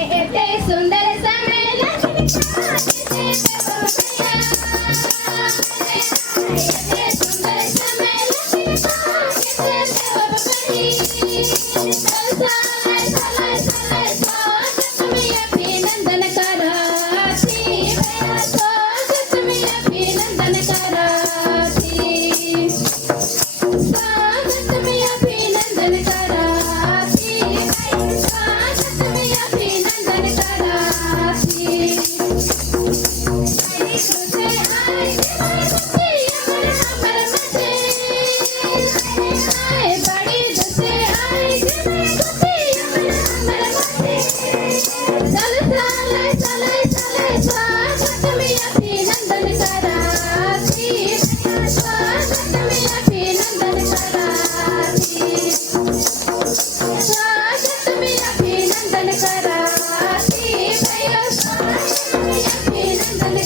सुंदर समेला अभिनंदन करा अभिनंदन करा स्वागत में अभिनंदन करा स्वागत में अभिनंदन करा बड़ी दुसे आए चल चले चले चले स्वागत में अभिनंदन करा स्वागत में अभिनंदन करा स्वागत में अभिनंदन करा भैया स्वागत में अभिनंदन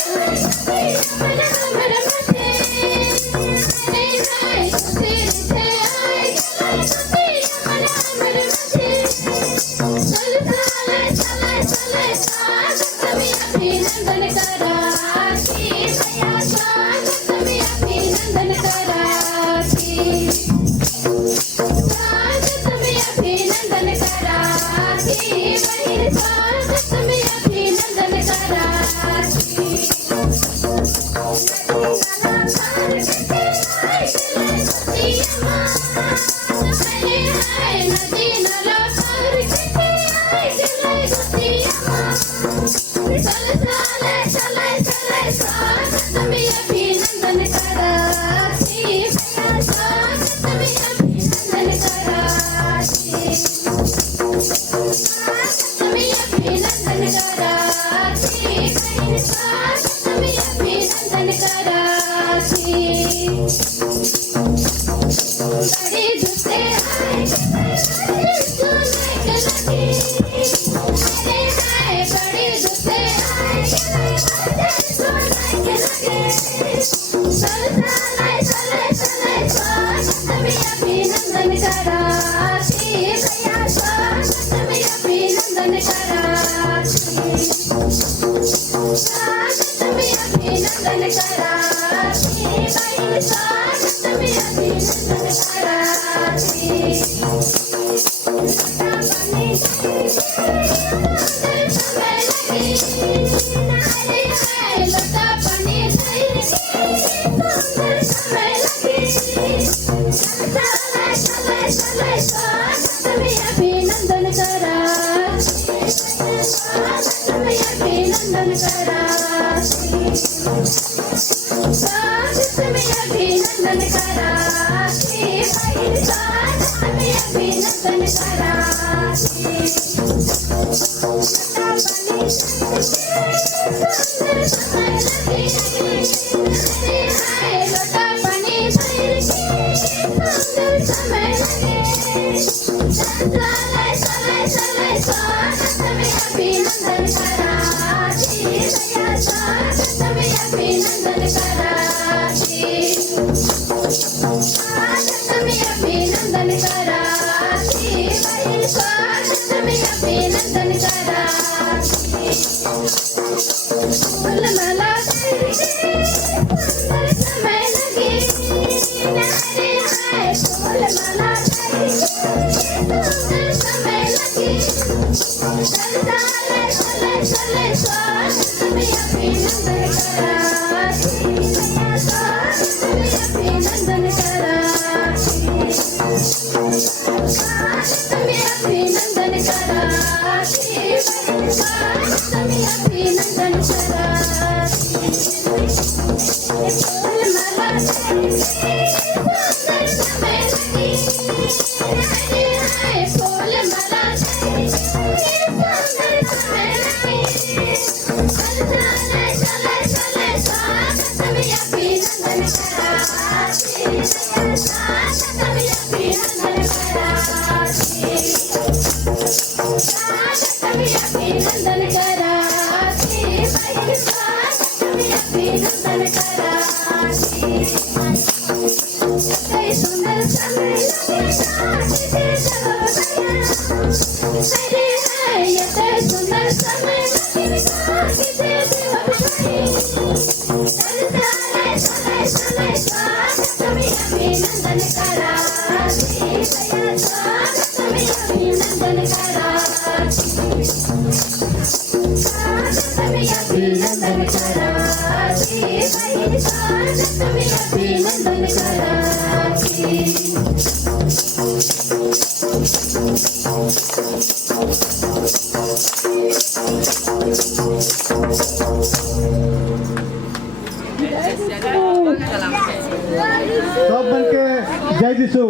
करा अभिनंदन करा भैया स्वागत में अभिनंदन करा स्वागत में अभिनंदन करा भैया स्वागत में अभिनंदन करा नदी नाला पार चल चले चले चले स्वागत में अभिनंदन करा स्वागत में अभिनंदन करा स्वागत में अभिनंदन करा स्वागत में अभिनंदन करा बड़ी दुसे आए बड़ी दुसे आए चले चले चले स्वागत में अभिनंदन करा भैया स्वागत में अभिनंदन करा स्वागत में अभिनंदन करा भैया स्वागत में अभिनंदन करा लता पानी स्वागत में अभिनंदन करा स्वागत में अभिनंदन करा स्वागत में अभिनंदन करा स्वागत में अभिनंदन करा लता पानी समय लगे चले चले चले स्वागत में अभिनंदन करा भैया स्वागत में अभिनंदन करा स्वागत में अभिनंदन करा भैया स्वागत में अभिनंदन करा फूल माला समय लगे फूल माला समय लगे चले चले चले स्वागत में अभिनंदन करा स्वागत में अभिनंदन करा स्वागत में अभिनंदन करा स्वागत में अभिनंदन करा फूल माला समय लगे फूल माला समय लगे चले चले चले स्वागत में अभिनंदन करा स्वागत में अभिनंदन करा स्वागत में अभिनंदन करा स्वागत में अभिनंदन करा सुंदर समेत तिथे सर्व हरे हाय येते सुंदर समेत तिथे देव सले सले सले स्वागत तुम्ही अभिनंदन करा श्रीदया स्वागत तुम्ही अभिनंदन करा तुम्ही अभिनंदन करा श्रीदया स्वागत तुम्ही अभिनंदन करा सब बन के जय दिसू।